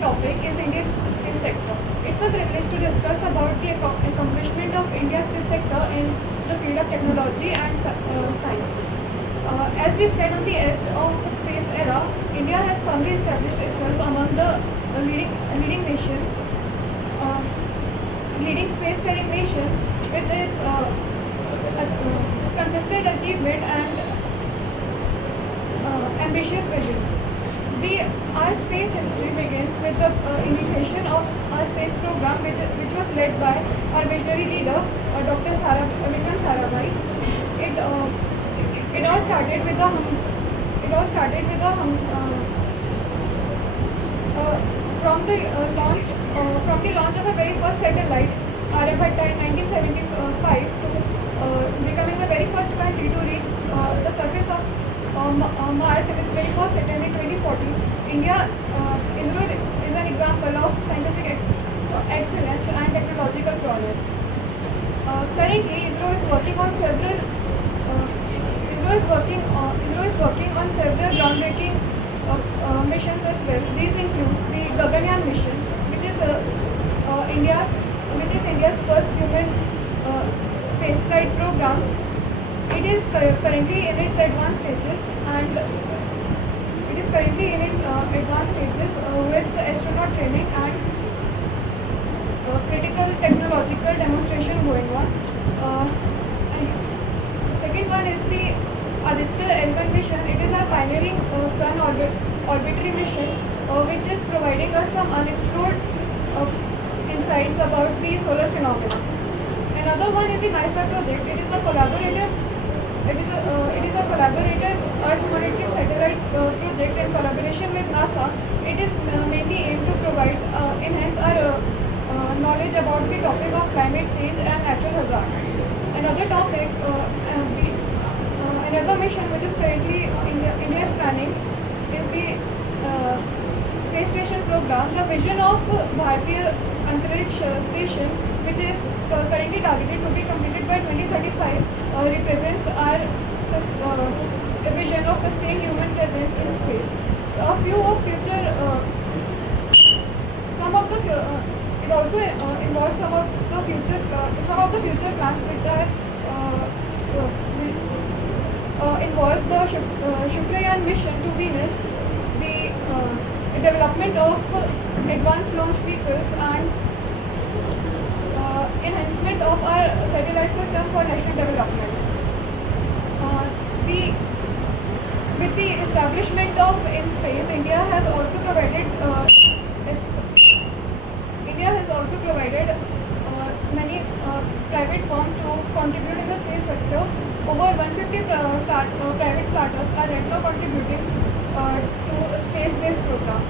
topic is Indian space sector. It's a privilege to discuss about the accomplishment of India's space sector in the field of technology and science. As we stand on the edge of the space era, India has firmly established itself among the leading nations, uh, leading spacefaring nations with its consistent achievement and ambitious vision. Our space history begins with the initiation of our space program, which was led by our visionary leader, Dr. Vikram Sarabhai. It all started with from the launch of a very first satellite, Aryabhatta, in 1975, to becoming the very first country to reach the surface of Mars in its very first attempt in 2014. ISRO is an example of scientific excellence and technological prowess. Currently, ISRO is working on several groundbreaking missions as well. These include the Gaganyaan mission, which is India's first human spaceflight program. It is currently in its advanced stages, with astronaut training and critical technological demonstration going on. And the second one is the Aditya L1 mission. It is a pioneering sun orbitary mission, which is providing us some unexplored insights about the solar phenomena. Another one is the NISA project. It is a collaborative Earth monitoring satellite project in collaboration with NASA. It is mainly aimed to enhance our knowledge about the topic of climate change and natural hazards. Another mission which is currently India is planning is the space station program. The vision of Bharatiya Antariksh Station, which is currently targeted to be completed by 2035, represents our vision of sustained human presence in space. It also involves some of the future plans, which are involve the Shukrayaan mission to Venus, the development of advanced launch vehicles, and enhancement of our satellite system for national development. With the establishment of InSpace, India has also provided many private firms to contribute in the space sector. Over 150 private startups are right now contributing to a space-based program.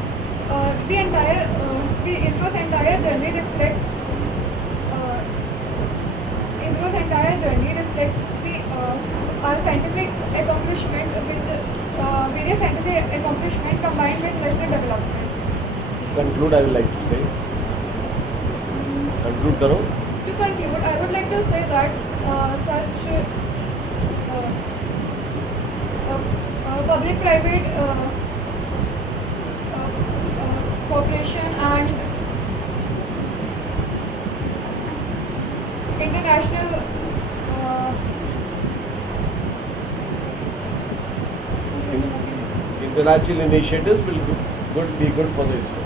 The ISRO's entire journey reflects our scientific accomplishment, various scientific accomplishment combined with national development. Conclude, I would like to say. Conclude, Karo. To conclude, I would like to say that such public-private cooperation and international International initiatives will be good for the ISRO.